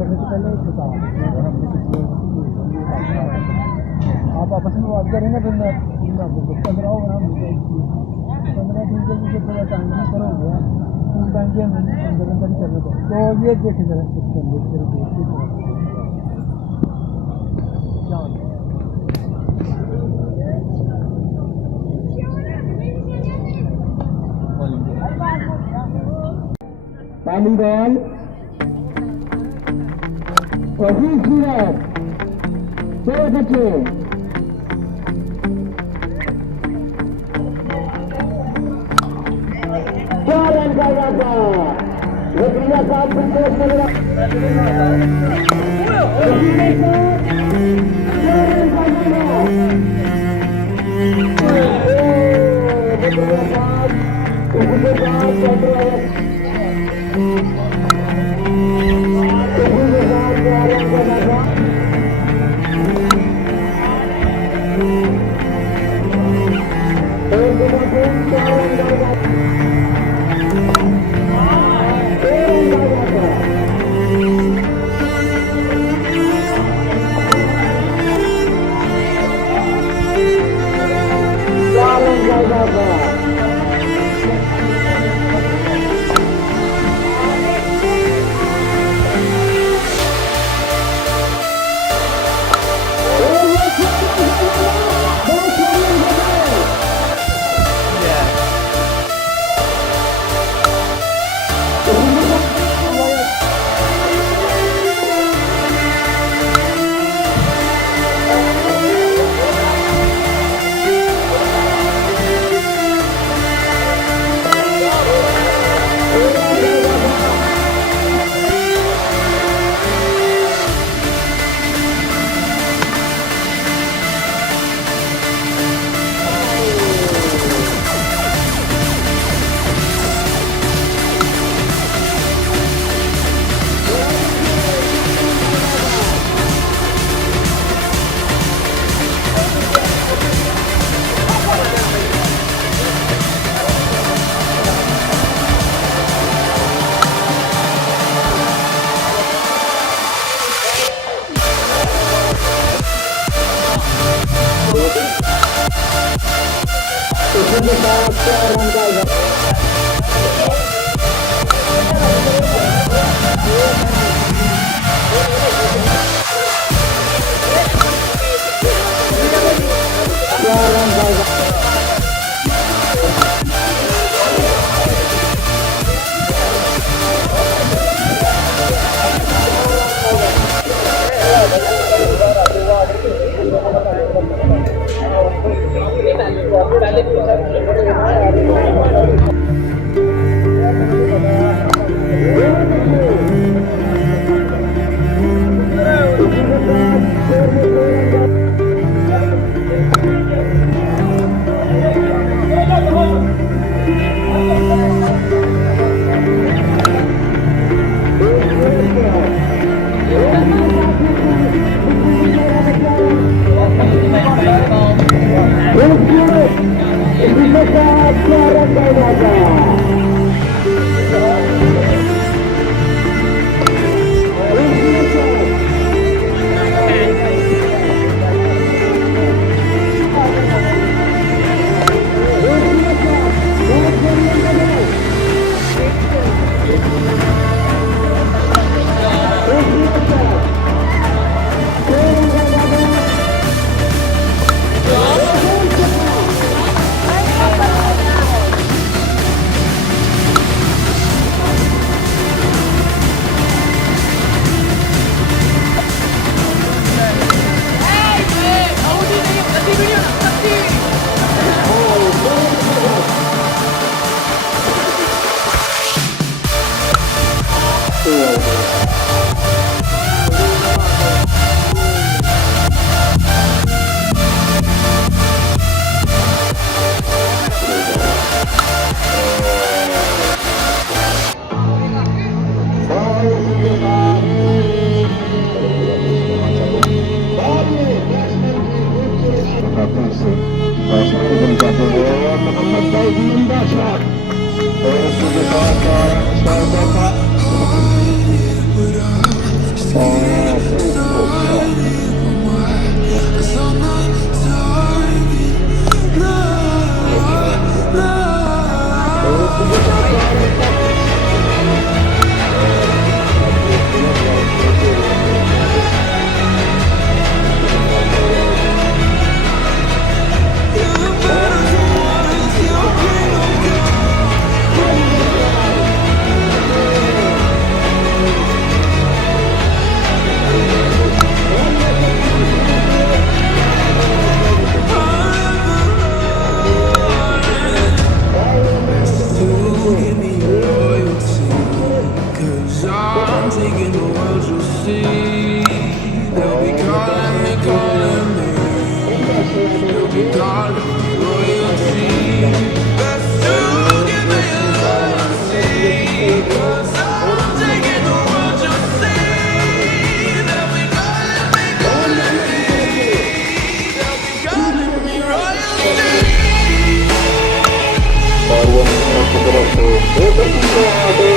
करने से पहले बता अगर हमने किसी आप आपस में बात करेंगे फिर मैं आपको 15 होगा 15 दिन के लिए थोड़ा टाइम भी करो गया उन टाइम के अंदर ही करना पड़ेगा तो ये देखें जरा इसके अंदर पाली बॉल अजीज सूरत दो बच्चे क्या रन का जाता रफीला साहब को Give me your loyalty, 'cause I'm taking the world, you'll see. They'll be calling me, they'll be calling me royalty. Best to give me your loyalty, 'cause I'm taking the world, you'll see. They'll be calling me, they'll be calling me royalty. Baruan Federação.